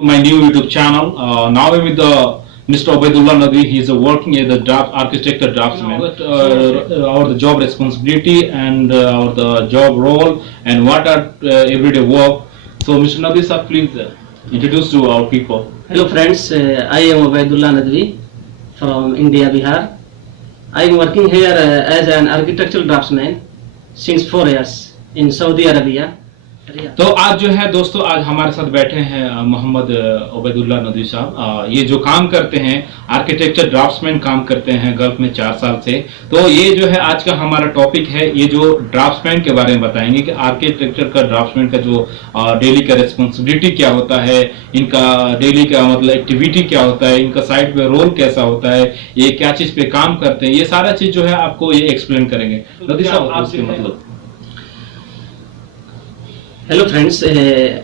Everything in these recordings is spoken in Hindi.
My new YouTube channel. Now I'm with the Mr. Obaidullah Nadi. He is working as a architecture draftsman. Our the job responsibility and our the job role and what are everyday work. So Mr. Nadi sir, please introduce to our people. Hello friends, I am Obaidullah Nadwi from India, Bihar. I am working here as an architectural draftsman since 4 years in Saudi Arabia. तो आज जो है दोस्तों, आज हमारे साथ बैठे हैं मोहम्मद ओबैदुल्लाह नदवी साहब। ये जो काम करते हैं आर्किटेक्चर ड्राफ्ट्समैन काम करते हैं गल्फ में 4 साल से। तो ये जो है आज का हमारा टॉपिक है, ये जो ड्राफ्ट्समैन के बारे में बताएंगे कि आर्किटेक्चर का ड्राफ्ट्समैन का जो डेली का रिस्पॉन्सिबिलिटी क्या होता है, इनका डेली का मतलब एक्टिविटी क्या होता है, इनका साइट पे रोल कैसा होता है, ये क्या चीज पे काम करते हैं, ये सारा चीज जो है आपको ये एक्सप्लेन करेंगे। नदवी साहब आपसे मतलब। हेलो फ्रेंड्स,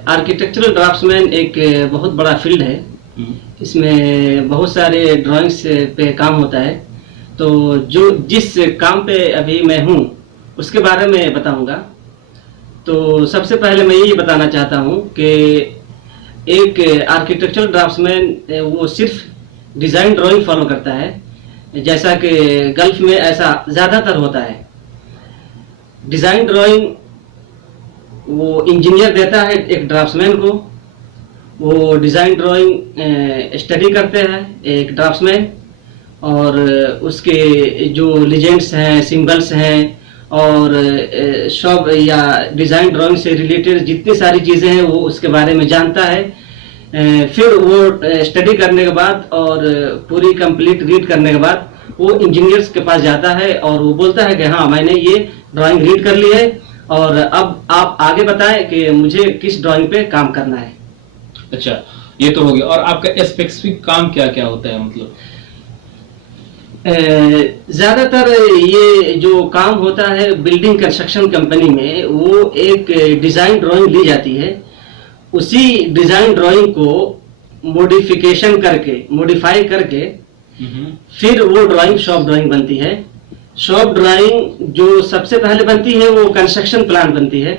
आर्किटेक्चरल ड्राफ्ट्समैन एक बहुत बड़ा फील्ड है। इसमें बहुत सारे ड्राइंग्स पे काम होता है। तो जो जिस काम पे अभी मैं हूँ उसके बारे में बताऊंगा। तो सबसे पहले मैं ये बताना चाहता हूँ कि एक आर्किटेक्चरल ड्राफ्ट्समैन वो सिर्फ डिज़ाइन ड्राइंग फॉलो करता है, जैसा कि गल्फ में ऐसा ज़्यादातर होता है। डिज़ाइन ड्राइंग वो इंजीनियर देता है एक ड्राफ्ट्समैन को। वो डिज़ाइन ड्राइंग स्टडी करते हैं एक ड्राफ्ट्समैन, और उसके जो लेजेंड्स हैं, सिंबल्स हैं और सब या डिज़ाइन ड्राइंग से रिलेटेड जितनी सारी चीज़ें हैं वो उसके बारे में जानता है। फिर वो स्टडी करने के बाद और पूरी कंप्लीट रीड करने के बाद वो इंजीनियर्स के पास जाता है और वो बोलता है कि हाँ, मैंने ये ड्राइंग रीड कर ली है और अब आप आगे बताएं कि मुझे किस ड्राइंग पे काम करना है। अच्छा, ये तो हो गया। और आपका स्पेसिफिक काम क्या क्या होता है मतलब? ज्यादातर ये जो काम होता है बिल्डिंग कंस्ट्रक्शन कंपनी में, वो एक डिजाइन ड्राइंग ली जाती है। उसी डिजाइन ड्राइंग को मॉडिफाई करके फिर वो ड्राइंग शॉप ड्राइंग बनती है। शॉप ड्राइंग जो सबसे पहले बनती है वो कंस्ट्रक्शन प्लान बनती है।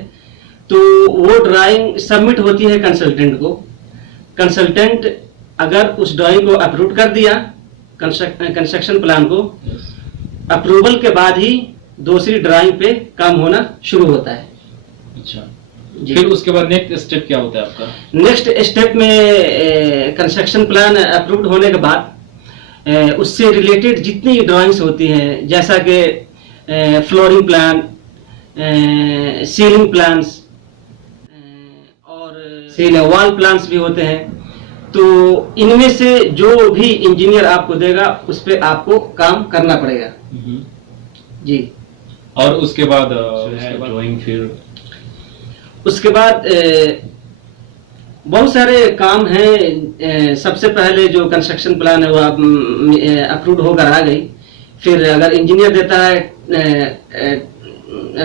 तो वो ड्राइंग सबमिट होती है कंसल्टेंट को। कंसल्टेंट अगर उस ड्राइंग को अप्रूव कर दिया, कंस्ट्रक्शन प्लान को अप्रूवल के बाद ही दूसरी ड्राइंग पे काम होना शुरू होता है। अच्छा, फिर उसके बाद नेक्स्ट स्टेप क्या होता है आपका? नेक्स्ट स्टेप में कंस्ट्रक्शन प्लान अप्रूव्ड होने के बाद उससे रिलेटेड जितनी ड्राइंग्स होती हैं, जैसा कि फ्लोरिंग प्लान, सीलिंग प्लान्स और वॉल प्लान्स भी होते हैं। तो इनमें से जो भी इंजीनियर आपको देगा उस पर आपको काम करना पड़ेगा जी। और उसके बाद ड्राइंग, फिर उसके बाद बहुत सारे काम हैं। सबसे पहले जो कंस्ट्रक्शन प्लान है वो अप्रूव्ड होकर आ गई। फिर अगर इंजीनियर देता है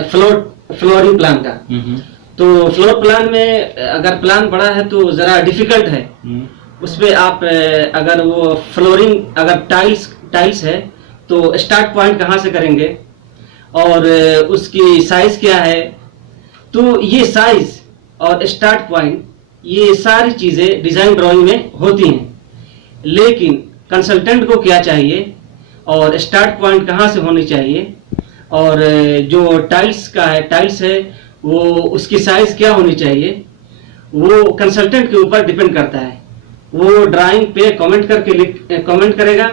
फ्लोरिंग प्लान का, तो फ्लोर प्लान में अगर प्लान बड़ा है तो जरा डिफिकल्ट है। उसपे आप अगर वो फ्लोरिंग अगर टाइल्स है तो स्टार्ट पॉइंट कहाँ से करेंगे और उसकी साइज क्या है। तो ये साइज और स्टार्ट पॉइंट, ये सारी चीजें डिजाइन ड्राइंग में होती हैं। लेकिन कंसल्टेंट को क्या चाहिए और स्टार्ट पॉइंट कहाँ से होनी चाहिए और जो टाइल्स है वो उसकी साइज क्या होनी चाहिए, वो कंसल्टेंट के ऊपर डिपेंड करता है। वो ड्राइंग पे कमेंट करेगा।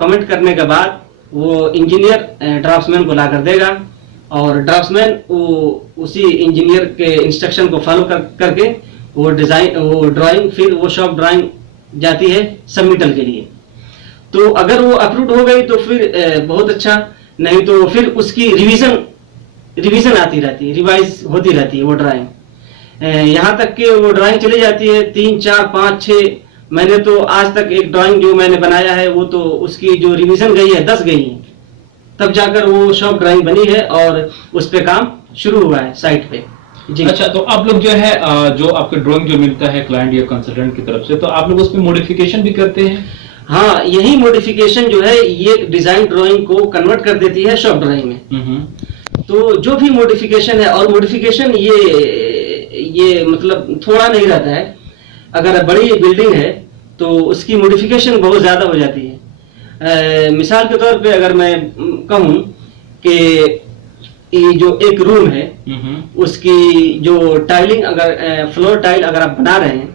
कमेंट करने के बाद वो इंजीनियर ड्राफ्ट्समैन को ला कर देगा और ड्राफ्ट्समैन वो उसी इंजीनियर के इंस्ट्रक्शन को फॉलो करके वो ड्राइंग फिर वो शॉप ड्राइंग जाती है सबमिटल के लिए। तो अगर वो अप्रूव्ड हो गई तो फिर बहुत अच्छा, नहीं तो फिर उसकी रिवीजन आती रहती है, रिवाइज होती रहती है वो ड्राइंग। यहाँ तक कि वो ड्राइंग चली जाती है 3, 4, 5, 6। मैंने तो आज तक एक ड्राइंग जो मैंने बनाया है वो तो उसकी जो रिवीजन गई है 10 गई है, तब जाकर वो शॉप ड्राइंग बनी है और उस पे काम शुरू हुआ है साइट पे जी। अच्छा, तो आप लोग जो है जो आपका ड्राइंग जो मिलता है क्लाइंट या कंसल्टेंट की तरफ से, तो आप लोग उस पर मॉडिफिकेशन भी करते हैं? हाँ, यही मॉडिफिकेशन जो है ये डिजाइन ड्राइंग को कन्वर्ट कर देती है शॉप ड्राइंग में। तो जो भी मॉडिफिकेशन है, और मॉडिफिकेशन ये मतलब थोड़ा नहीं रहता है। अगर बड़ी बिल्डिंग है तो उसकी मॉडिफिकेशन बहुत ज़्यादा हो जाती है। मिसाल के तौर पे अगर मैं कहूँ कि ये जो एक रूम है उसकी जो टाइलिंग अगर फ्लोर टाइल अगर आप बना रहे हैं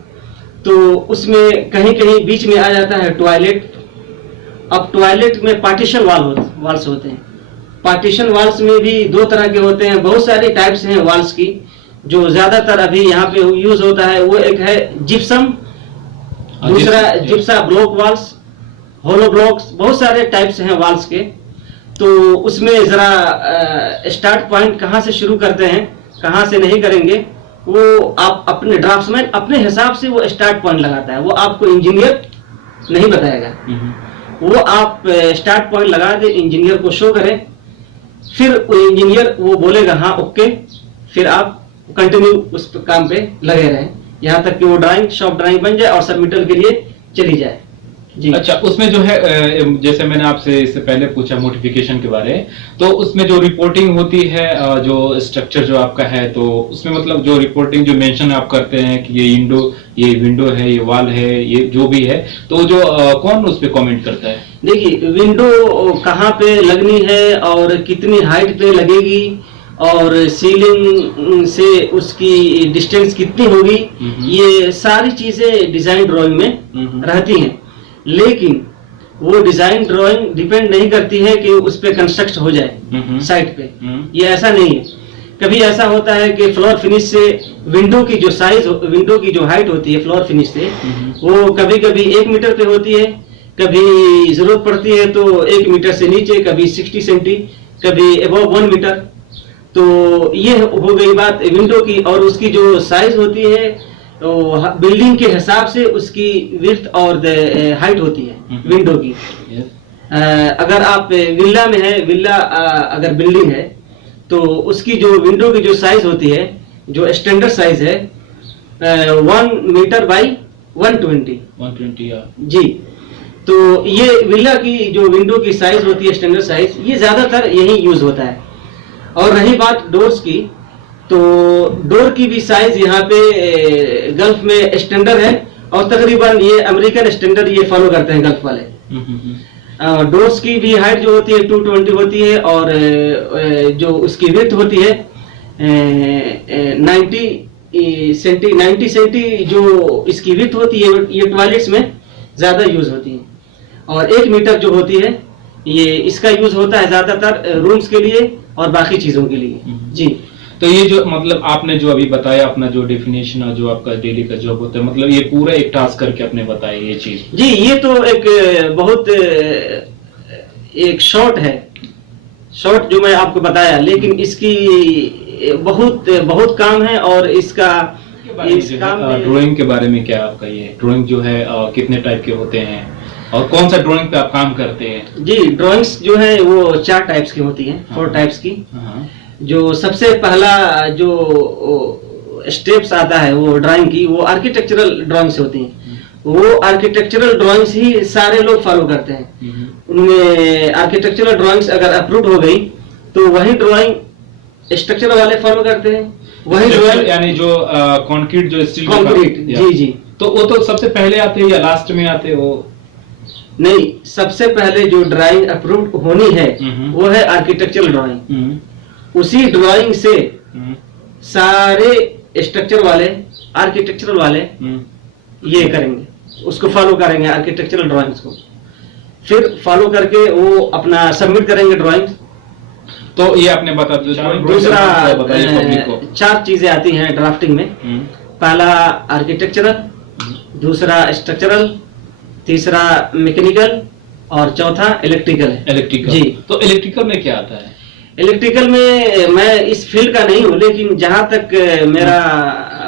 तो उसमें कहीं कहीं बीच में आ जाता है टॉयलेट। अब टॉयलेट में पार्टीशन वाल्स होते हैं। पार्टीशन वाल्स में भी दो तरह के होते हैं, बहुत सारे टाइप्स हैं वाल्स की। जो ज्यादातर अभी यहाँ पे यूज होता है वो एक है जिप्सम, दूसरा जिप्सा ब्लॉक वाल्स, होलो ब्लॉक्स, बहुत सारे टाइप्स हैं वाल्स के। तो उसमें जरा स्टार्ट पॉइंट कहाँ से शुरू करते हैं, कहाँ से नहीं करेंगे, वो आप अपने ड्राफ्ट्समैन अपने हिसाब से वो स्टार्ट पॉइंट लगाता है। वो आपको इंजीनियर नहीं बताएगा, वो आप स्टार्ट पॉइंट लगा दे, इंजीनियर को शो करें, फिर वो इंजीनियर वो बोलेगा हाँ ओके, फिर आप कंटिन्यू उस काम पे लगे रहें यहाँ तक कि वो ड्राइंग शॉप ड्राइंग बन जाए और सबमिटल के लिए चली जाए। जी। अच्छा, उसमें जो है जैसे मैंने आपसे इससे पहले पूछा मोडिफिकेशन के बारे, तो उसमें जो रिपोर्टिंग होती है जो स्ट्रक्चर जो आपका है, तो उसमें मतलब जो रिपोर्टिंग जो मेंशन आप करते हैं कि ये विंडो है, ये वॉल है, ये जो भी है, तो जो कौन उस पर कमेंट करता है? देखिए, विंडो कहाँ पे लगनी है और कितनी हाइट पे लगेगी और सीलिंग से उसकी डिस्टेंस कितनी होगी, ये सारी चीजें डिजाइन ड्राइंग में रहती हैं। लेकिन वो डिजाइन ड्राइंग डिपेंड नहीं करती है कि उस पे कंस्ट्रक्ट हो जाए साइट पे, ये ऐसा नहीं है। कभी ऐसा होता है कि फ्लोर फिनिश से विंडो की जो साइज, विंडो की जो हाइट होती है फ्लोर फिनिश से, वो कभी कभी 1 मीटर पे होती है, कभी जरूरत पड़ती है तो 1 मीटर से नीचे, कभी 60 सेंटी, कभी अबव 1 मीटर। तो ये हो गई बात विंडो की। और उसकी जो साइज होती है तो बिल्डिंग के हिसाब से उसकी विड्थ और हाइट होती है विंडो की। अगर आप विल्ला में है, विल्ला अगर बिल्डिंग है तो उसकी जो विंडो की जो साइज होती है, जो स्टैंडर्ड साइज है 1 मीटर बाई 120 जी। तो ये विल्ला की जो विंडो की साइज होती है स्टैंडर्ड साइज, ये ज्यादातर यही यूज होता है। और रही बात डोर्स की, तो डोर की भी साइज यहाँ पे गल्फ में स्टैंडर्ड है और तकरीबन ये अमेरिकन स्टैंडर्ड ये फॉलो करते हैं गल्फ वाले। डोर्स की भी हाइट जो होती है 220 होती है और जो उसकी विड्थ होती है 90 सेंटी जो इसकी विड्थ होती है, ये टॉयलेट्स में ज्यादा यूज होती है। और 1 मीटर जो होती है ये इसका यूज होता है ज्यादातर रूम्स के लिए और बाकी चीजों के लिए। जी। तो ये जो मतलब आपने जो अभी बताया अपना जो डेफिनेशन और जो आपका डेली का जॉब होता है, मतलब ये पूरा एक टास्क करके आपने बताया ये चीज। जी, ये तो एक बहुत एक शॉर्ट जो मैं आपको बताया, लेकिन इसकी बहुत काम है। और इसका इस काम ड्राइंग के बारे में क्या आपका ये ड्राइंग जो है कितने टाइप के होते हैं और कौन सा ड्राइंग पे आप काम करते हैं? जी, ड्राइंग्स जो है वो 4 टाइप्स की होती हैं, 4 टाइप्स की। जो सबसे पहला जो स्टेप्स आता है वो ड्राइंग की, वो आर्किटेक्चरल ड्राइंग्स होती हैं। वो आर्किटेक्चरल ड्राइंग्स ही सारे लोग फॉलो करते हैं। उनमें आर्किटेक्चरल ड्राइंग्स अगर अप्रूव हो गई तो वही ड्राइंग स्ट्रक्चर वाले फॉलो करते हैं। वही ड्राइंग यानी जो कंक्रीट जो स्टील कंक्रीट, जी। तो वो तो सबसे पहले आते हैं या लास्ट में आते हैं? वो नहीं, सबसे पहले जो ड्राइंग अप्रूव्ड होनी है वो है आर्किटेक्चरल ड्राइंग। उसी ड्राइंग से सारे स्ट्रक्चर वाले, आर्किटेक्चरल वाले ये करेंगे, उसको फॉलो करेंगे आर्किटेक्चरल ड्राइंग्स को। फिर फॉलो करके वो अपना सबमिट करेंगे ड्राइंग। तो ये आपने बता दिया। दूसरा 4 चीजें आती हैं ड्राफ्टिंग में। पहला आर्किटेक्चरल, दूसरा स्ट्रक्चरल, तीसरा मैकेनिकल और चौथा इलेक्ट्रिकल। जी। तो इलेक्ट्रिकल में क्या आता है? इलेक्ट्रिकल में मैं इस फील्ड का नहीं हूँ, लेकिन जहाँ तक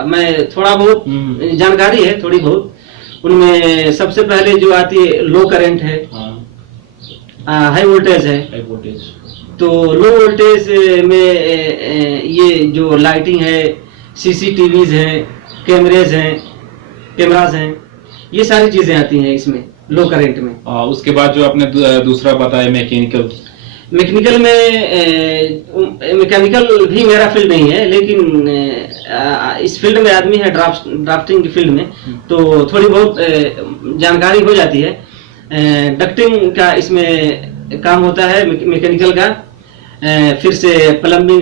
मैं थोड़ा बहुत जानकारी है, थोड़ी बहुत, उनमें सबसे पहले जो आती है लो करंट है, हाई वोल्टेज है। तो लो वोल्टेज में ये जो लाइटिंग है, सीसीटीवीज हैं, कैमराज हैं, ये सारी चीजें आती हैं इसमें लो करंट में। उसके बाद जो आपने दूसरा बताया मैकेनिकल में मैकेनिकल भी मेरा फील्ड नहीं है, लेकिन इस फील्ड में आदमी है, ड्राफ्टिंग की फील्ड में, तो थोड़ी बहुत जानकारी हो जाती है। डक्टिंग का इसमें काम होता है, मैकेनिकल का, फिर से प्लम्बिंग,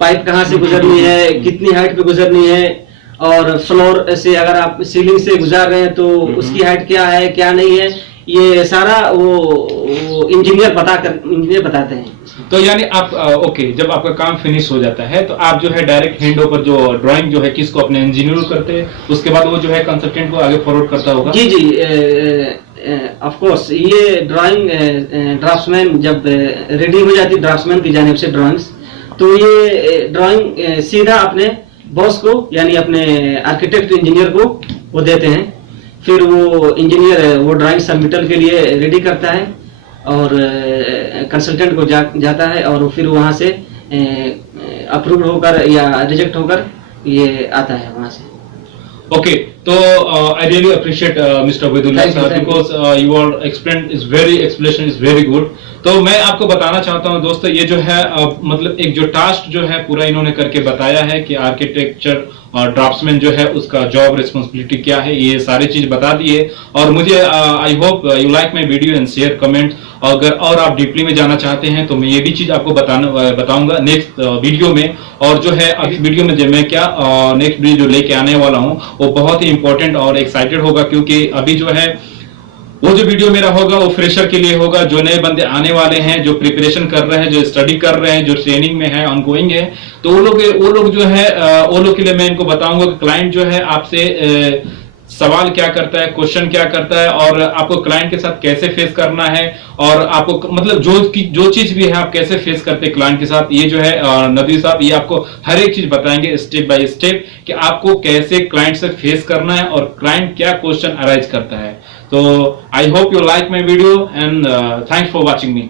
पाइप कहाँ से गुजरनी है, कितनी हाइट पे गुजरनी है, और फ्लोर से अगर आप सीलिंग से गुजार रहे हैं तो उसकी हाइट क्या है क्या नहीं है, ये सारा वो इंजीनियर बताते हैं। तो यानी आप ओके, जब आपका काम फिनिश हो जाता है तो आप जो है डायरेक्ट हैंड ओवर जो ड्राइंग जो है किसको, अपने इंजीनियर को करते हैं, उसके बाद वो जो है कंसल्टेंट को आगे फॉरवर्ड करता होगा? जी जी, ऑफ कोर्स ये ड्राइंग ड्राफ्ट्समैन जब रेडी हो जाती है ड्राफ्ट्समैन की जानिब से ड्राइंग्स, तो ये ड्राइंग सीधा अपने बॉस को यानी अपने आर्किटेक्ट इंजीनियर को वो देते हैं। फिर वो इंजीनियर वो ड्राइंग सबमिटल के लिए रेडी करता है और कंसल्टेंट को जाता है, और फिर वहाँ से अप्रूव होकर या रिजेक्ट होकर ये आता है वहाँ से। Okay, so I really appreciate Mr. Obedullah sir, because your explanation is very good. तो मैं आपको बताना चाहता हूँ दोस्तों, ये जो है मतलब एक जो टास्क जो है पूरा इन्होंने करके बताया है कि आर्किटेक्चर और ड्राफ्ट्समैन जो है उसका जॉब रिस्पॉन्सिबिलिटी क्या है, ये सारी चीज बता दी है। और मुझे I hope you like my video and share comment. अगर और आप डीपली में जाना चाहते हैं तो मैं ये भी चीज आपको बताऊंगा नेक्स्ट वीडियो में। और जो है अभी वीडियो में जो मैं क्या नेक्स्ट वीडियो जो लेके आने वाला हूँ वो बहुत ही इंपॉर्टेंट और एक्साइटेड होगा, क्योंकि अभी जो है वो जो वीडियो मेरा होगा वो फ्रेशर के लिए होगा, जो नए बंदे आने वाले हैं, जो प्रिपरेशन कर रहे हैं, जो स्टडी कर रहे हैं, जो ट्रेनिंग में है, ऑनगोइंग है, तो वो लोग जो है वो लोग के लिए मैं इनको बताऊंगा कि क्लाइंट जो है आपसे सवाल क्या करता है, क्वेश्चन क्या करता है, और आपको क्लाइंट के साथ कैसे फेस करना है, और आपको मतलब जो चीज भी है आप कैसे फेस करते हैं क्लाइंट के साथ, ये जो है नदवी साहब ये आपको हर एक चीज बताएंगे स्टेप बाय स्टेप कि आपको कैसे क्लाइंट से फेस करना है और क्लाइंट क्या क्वेश्चन अराइज करता है। तो I hope you like my video and thanks for watching me.